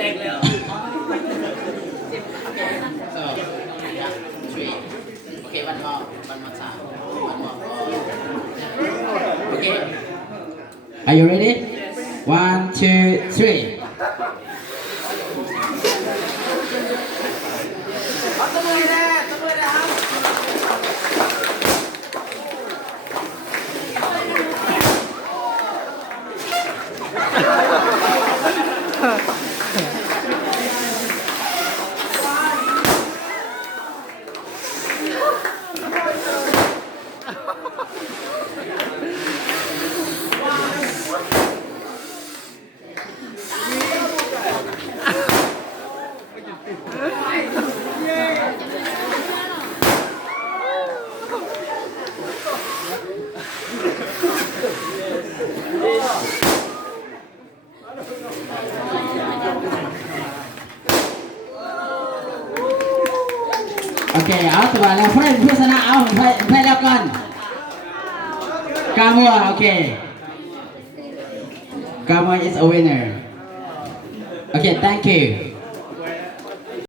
แตกแล้ว so yeah 3 okay one more time one more okay Are you ready? 1, 2, 3. ตบมือเลยตบมือเลยครับ โอเคเอาตัวแล้วเพื่อนผู้ชนะเอาไปแล้วก่อนกามัวโอเคกามัว is a winner โอเค thank you